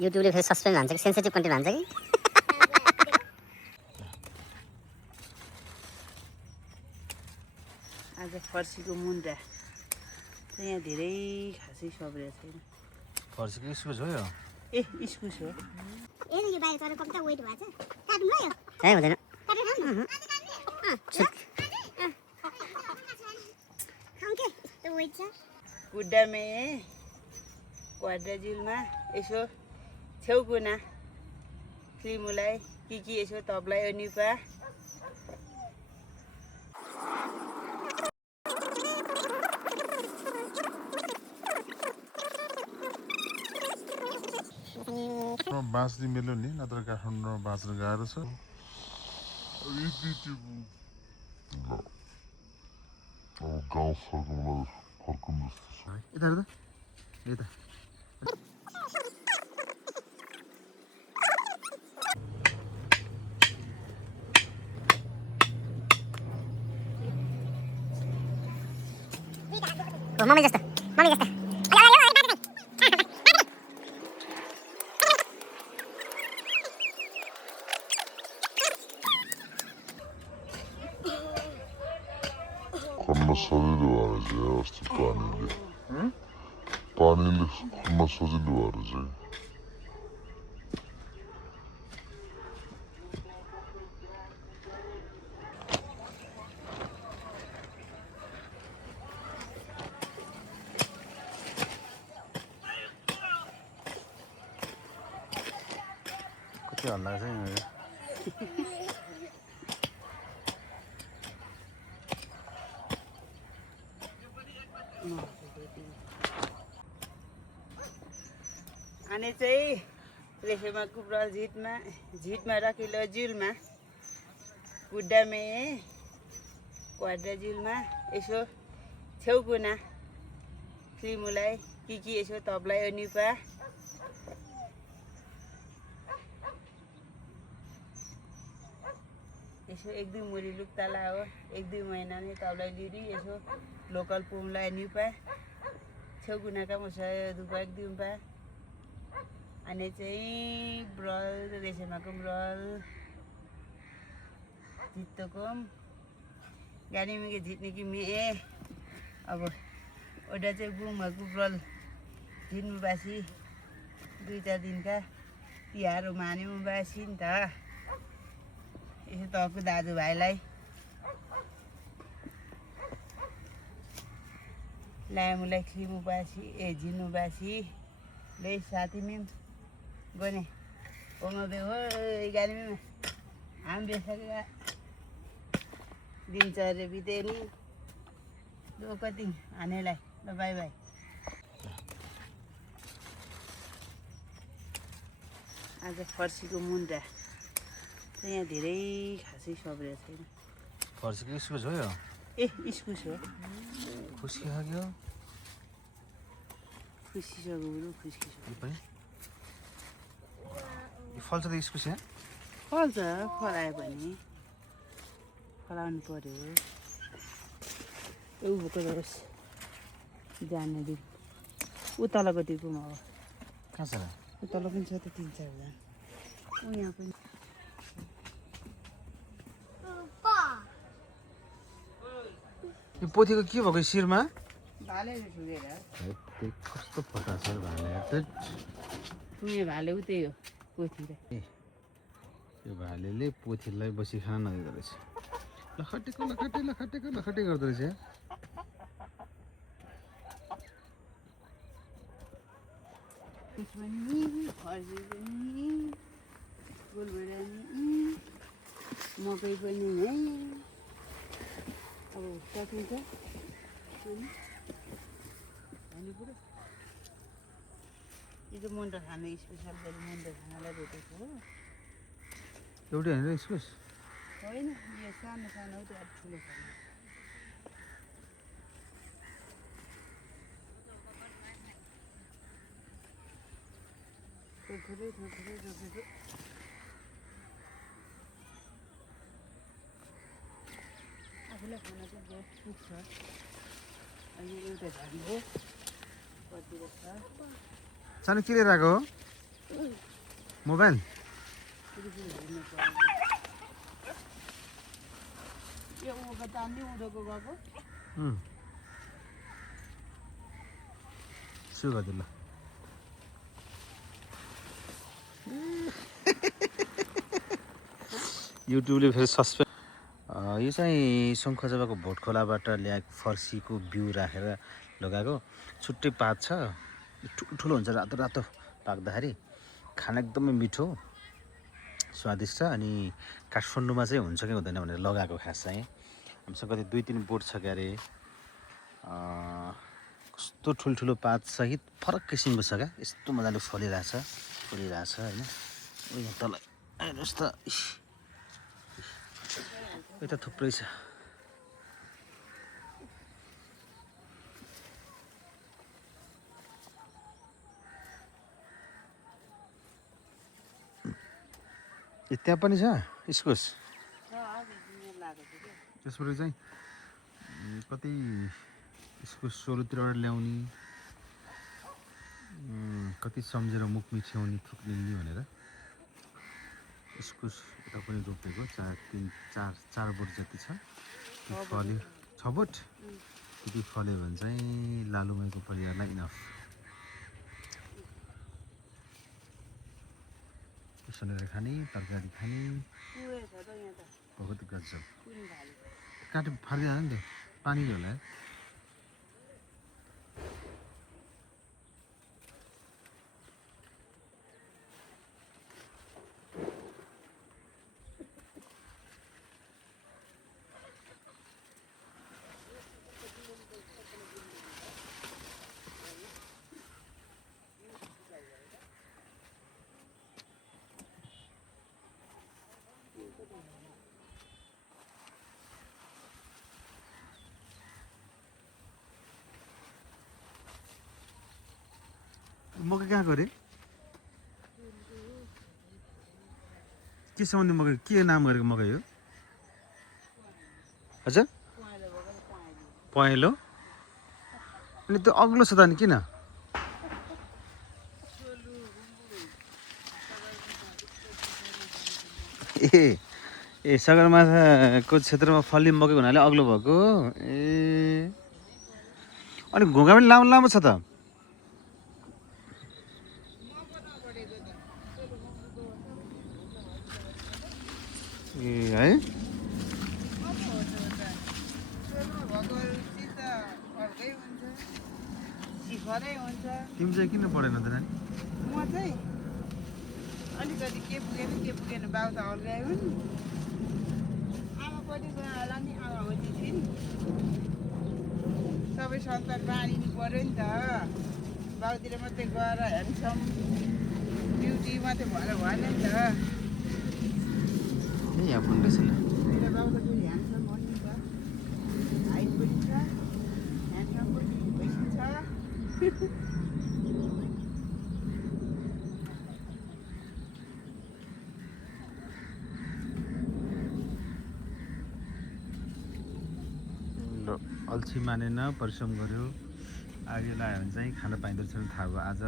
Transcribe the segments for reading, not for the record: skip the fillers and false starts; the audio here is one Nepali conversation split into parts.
युट्युबले फेरि सस्पेन्ड हान्छ कि सेन्सिटिभ कन्टेन्ट हान्छ कि आज फर्सीको मुन्टा यहाँ धेरै खासै सब्रेको छैन। फर्सीको इस्कुस हो यो? ए इस्कुस हो। यो बाहिर तर कम्ता वेट भएको छ काट्नु ल यो है हुँदैन कुड्डामे क्वाड्राजिलमा यसो छेउकुना क्रिमुलाई के यसो तप्लाई निपा बाँच्ने मिल्यो नि नत्र काठमाडौँमा बाँच्न गाह्रो छ गाउँ फर्कनु जस्तो छ मम्मी जस्तो खन्न सजिलो भएर चाहिँ अस्ति पानीले खन्न सजिलो भएर चाहिँ कति हल्ला छ यहाँनिर अनि चाहिँ लेखेमा कुब्रल झिटमा रकिलो जुलमा कुड्डामे क्वाड्राजिलमा यसो छेउकुना क्रिमुलाई के यसो तप्लाई निपा यसो एक दुई मुरी लुक्ताला हो एक दुई महिना नै तप्लाई लिरी यसो लोकल पुमलाई निपा छेउकुनाका मसा दुपा एक दुई पा अनि चाहिँ ब्रल रेसेमाको ब्रल जित्तोको गाडीमा झिट्ने कि मे अब ओडा चाहिँ गुङहरूको ब्रल झिट्नु बासी 2-4 दिनका तिहारहरू मान्यौँ बासी नि त यसो तपाईँको दाजुभाइलाई लामुलाई खिमु बासी झिन्नु बासी ले साथी में गने ओमा बे हो गाडी में हम बेसका दिनचर्या बिते नि दो कति हानेलाई ल बाई बाई आज फर्सीको मुन्टा यहाँ धेरै खासै सब्रेको छैन। फर्सीको इस्कुस हो यो? ए इस्कुस हो। खुस्किसक्यो खुस्किसक्यो यो पनि यो फल्छ त इस्कुस यहाँ? फल्छ फलायो भने फलाउनु पर्यो उभोको होस् जाने दिन उतलको टिपुमा हो कहाँ छ र? उतल पनि छ त 3-4 जना यहाँ पनि यो पोथीको के भएको शिरमा? भालेले ठुलेर कस्तो फटा छ भाले ठुले भाले उतै हो पोथी त यो भालेले पोथीलाई बसी खान नदिँदो रहेछ लखटेको गर्दो रहेछ मकै पनि है अब सकिन्छ यो मुन्टा खानु स्पेसल गरी मुन्टा खानालाई भेटेको हो एउटै होइन र इस्कुस? होइन यो सानो सानो हो त्यो अब ठुलो खानु थोरै रोपेको आफूलाई खाना चाहिँ बहुत पुग्छ अहिले एउटा झाडी हो कति छ सानो के लिएर आएको हो? मोबाइल यो ऊको तान्ने उँधोको गएको सु गरिदिनु ल युट्युबले फेरि सस्पेन्ड यो चाहिँ शङ्खजबाको भोट खोलाबाट ल्याएको फर्सीको बिउ राखेर लगाएको छुट्टै पात छ ठुलो हुन्छ रातो रातो पाक्दाखेरि खाना एकदमै मिठो स्वादिष्ट अनि काठमाडौँमा चाहिँ हुन्छ कि हुँदैन भनेर लगाएको खास चाहिँ हामीसँग कति 2-3 बोट छ क्यारे कस्तो ठुल्ठुलो पातसहित फरक किसिमको छ क्या यस्तो मजाले फलिरहेछ होइन उयो तल हेर्नुहोस् त यता थुप्रै छ त्यहाँ पनि छ इस्कुस त्यसबाट चाहिँ कतै इस्कुस सोलुतिरबाट ल्याउने कति सम्झेर मुख मिठ्याउने थुक्रिने भनेर इस्कुस यता पनि रोपेको 4 बोट जति छ फल्यो 6 बोट त्यति फल्यो भने चाहिँ लालुमाईको परिवारलाई इनफ उसलेर खाने तरकारी खाने बहुत गजब काटे फाल्दैन नि त पानीले होला मकै कहाँ गरे के साउने मकै के नाम गरेको मकै हो हजुर पहेँलो अनि त्यो अग्लो छ त अनि किन ए सगरमाथाको क्षेत्रमा फल्ने मकै हुनाले अग्लो भएको ए अनि घोगा पनि लामो लामो छ त ए है तिमी चाहिँ किन पढेन त नानी म चाहिँ अलिकति के पुगेन बाउ त हल्कायो नि आमापट्टि गयो होला नि आमा हो नि सबै सन्तान बाँडिनु पऱ्यो नि त बाउतिर मात्रै गएर ह्यान्डसम ब्युटी मात्रै भएर भएन नि त यहाँ पुग्दैछ ल मेरो बाउ त फेरि ह्यान्डसम हो नि त हाइट पनि छ ह्यान्डसम पनि भइसक्छ अल्छी मानेन परिश्रम गर्यो आगे लगायो भने चाहिँ खान पाइँदो रहेछ थाहा भयो आज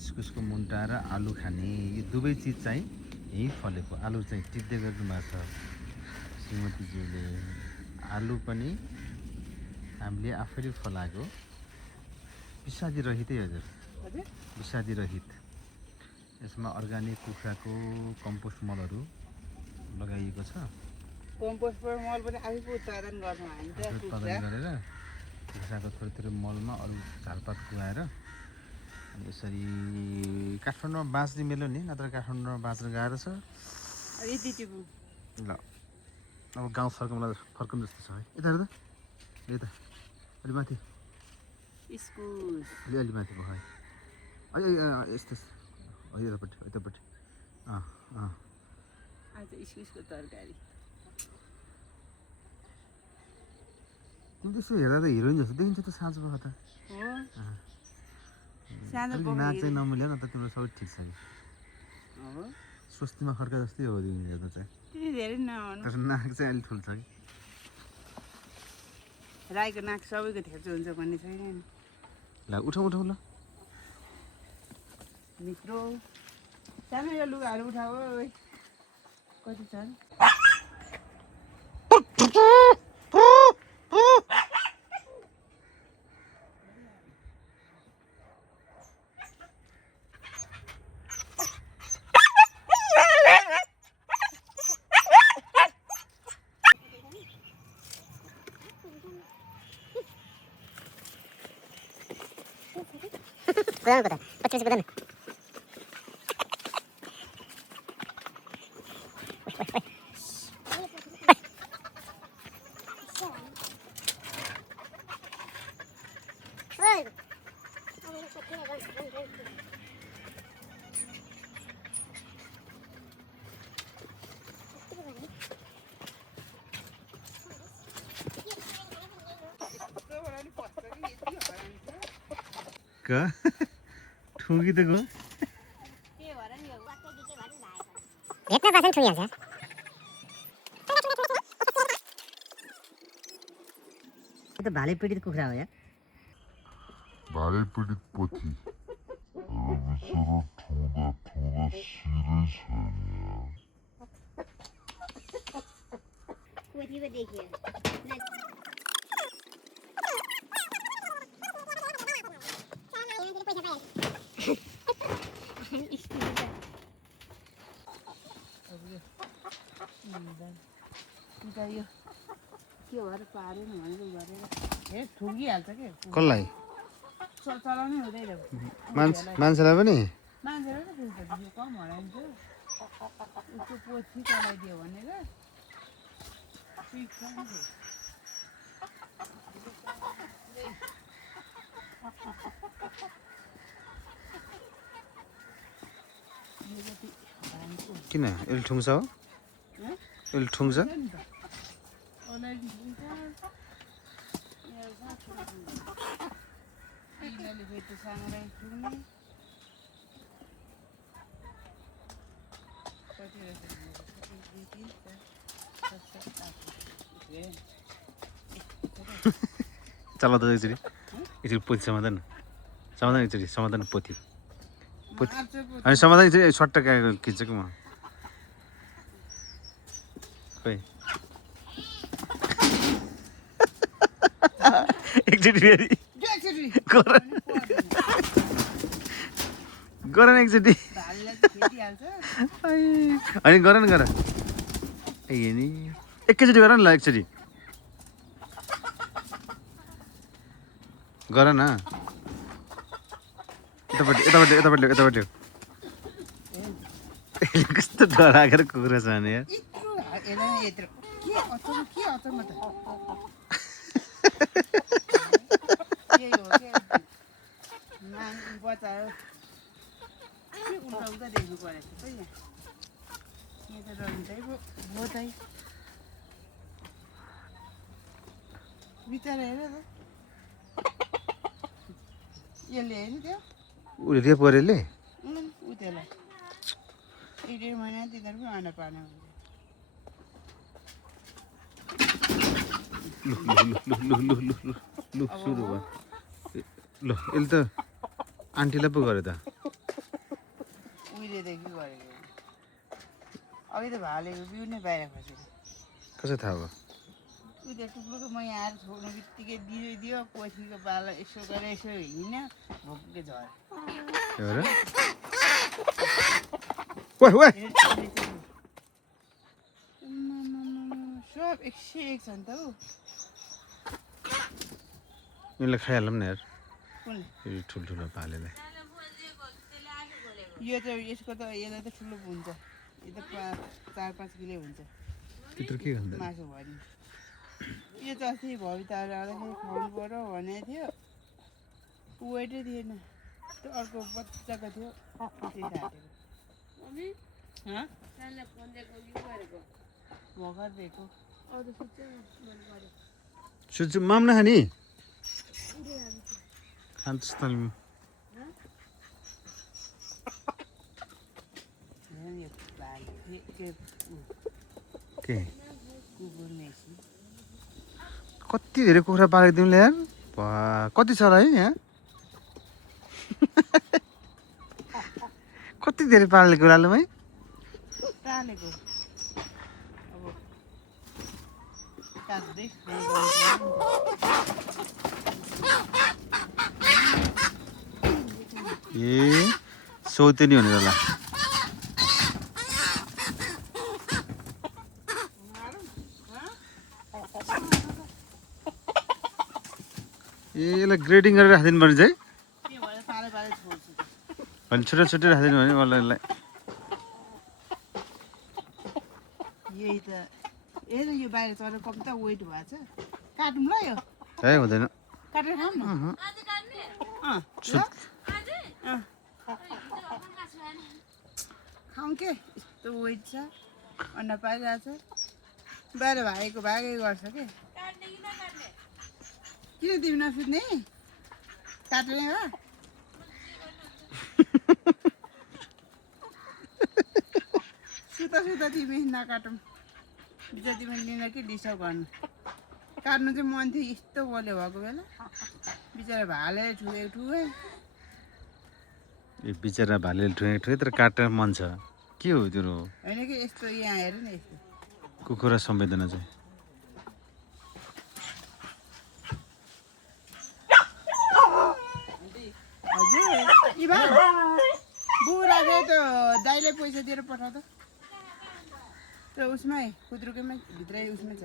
इस्कुसको मुन्टा र आलु खाने यो दुवै चिज चाहिँ यहीँ फलेको आलु चाहिँ टिप्दै गर्नु भएको छ श्रीमतीज्यूले आलु पनि हामीले आफैले फलाएको विषादी रहितै हजुर विषादी रहित यसमा अर्ग्यानिक कुखुराको कम्पोस्ट मलहरू लगाइएको छ कम्पोस्ट मल पनि आफै उत्पादन गर्छौँ हामी त उत्पादन गरेर कुखुराको थोरै थोरै मलमा अरू झारपात कुहाएर अनि यसरी काठमाडौँमा बाँच्ने मेलो नि नत्र काठमाडौँमा बाँच्न गाह्रो छ ल अब गाउँ फर्कौँ जस्तो छ है यता हेर्दा यता अलि माथि अलि माथि भयो है यस्तो यतापट्टि आज इस्कुसको तरकारी तिमी त्यसो हेर्दा त हिरोइन जस्तो देखिन्छ त साँझ भयो त नाक चाहिँ नमिल्यो न त तिम्रो सबै ठिक छ कि स्वस्तिमा खर्का जस्तै हो तिमी हेर्दा चाहिँ तर नाक चाहिँ अलिक ठुलो छ कि राईको नाक सबैको थेप्चो हुन्छ भन्ने छैन ल उठाउ ल मित्रो सानो यो लुगाहरू उठाऊ ओइ कति छन् 고양이 거다. 어쩌지 보다는. क ठुकी त गो भेट्न पाछन् ठुइहाल्छ त भाले पीडित कुखुरा हो या भाले पीडित पोथी बिचरा ठुँदा ठुँदा सिरै छैन कोठीमा देखियो यो के भएर पारेन भनेर गरेर हे ठुकिहाल्छ के कसलाई चलाउनै हुँदैन मान्छेलाई पनि मान्छेले त त्यसपछि कम हराइन्छ उसको पोथी चलाइदियो भनेर सिक्छ नि किन यसले ठुङ्छ हो यसले ठुङ्छ चला त एकचोटि एकचोटि पोथी समाधान एकचोटि समाधान पोथी अनि समाधान एकचोटि सट्ट खिच्छ कि म खोइ एकचोटि फेरि गर न एकचोटि होइन गर न गर ए नि एकैचोटि गर न ल एकचोटि गर न यतापट्टि कस्तो डराएर कुखुरा छ भने यार बचायो उल्टा उल्टा देख्नु परेको छ यहाँ त रहन्छ भयो त बिचरा हेर त यसले हेर्नु त्यो उसले रेप गरेले ऊ त्यसलाई 1.5 महिना तिनीहरू पनि अन्डा पार्नु लु सुरु भयो ल यसले त आन्टीलाई पो गऱ्यो त उहिलेदेखि गरेको अघि त भालेको बिउ नै बाहिर खसेको कसो थाहा भयो ऊ त्यो टुक्रोको म यहाँ आएर छोड्नु बित्तिकै दियो पोथीको बाला यसो गरेर यसो हिँड्यो भोकले झऱ्यो सब 101 छ नि त ऊ यसलाई खाइहालौँ न यार कुनले ठुल्ठुलो पालेलाई यो चाहिँ यसको त यसलाई त ठुलो हुन्छ यो त 4-5 किलो हुन्छ त्यत्रो के गर्नु मासु भरि यो त अस्ति भविताहरू आउँदाखेरि खुवाउनु पर्यो भनेको थियो वेटै थिएन त्यो अर्को बच्चाको थियो त्यही साथीको भर्खर दिएको सुन्छु माम नखाने खान्छ त के कति धेरै कुखुरा पालेको तिमीले यार कति छ र है यहाँ कति यति धेरै पालेको लालुमै टालेको अब काट्दै ए सौतेनी भनेर होला ए यसलाई ग्रेडिङ गरेर राखिदिनु पर्ने चाहिँ के भयो पाले पाले छोड्छु अनि छोटो छोटो राखिदिनु भने मलाई यसलाई यही त हेर यो बाहिर चढेर कम्ता वेट भएको छ काटौँ ल यो है हुँदैन काटेर खाऊँ न अँ ल खाऊँ के यस्तो वेट छ अन्डा पारिरहेको छ बाहिर भागेको भागेको गर्छ के किन तिमी नसुत्ने काट्ने हो सुता सुता तिमी नकाटौँ बिचरा तिमी लिन के डिस्टर्ब गर्नु काट्नु चाहिँ मन थियो यस्तो बोल्यो भएको बेला बिचरा भाले ठुए ठुए ए बिचरा भाले ठुए ठुए तर काट्न मन छ के हो त्यो होइन कि यस्तो यहाँ हेर न यस्तो कुखुरा संवेदना चाहिँ हजुर इभा बुढाले त दाइले पैसा दिएर पठाउ त त्यो उसमै खुद्रुकैमा भित्रै उसमै छ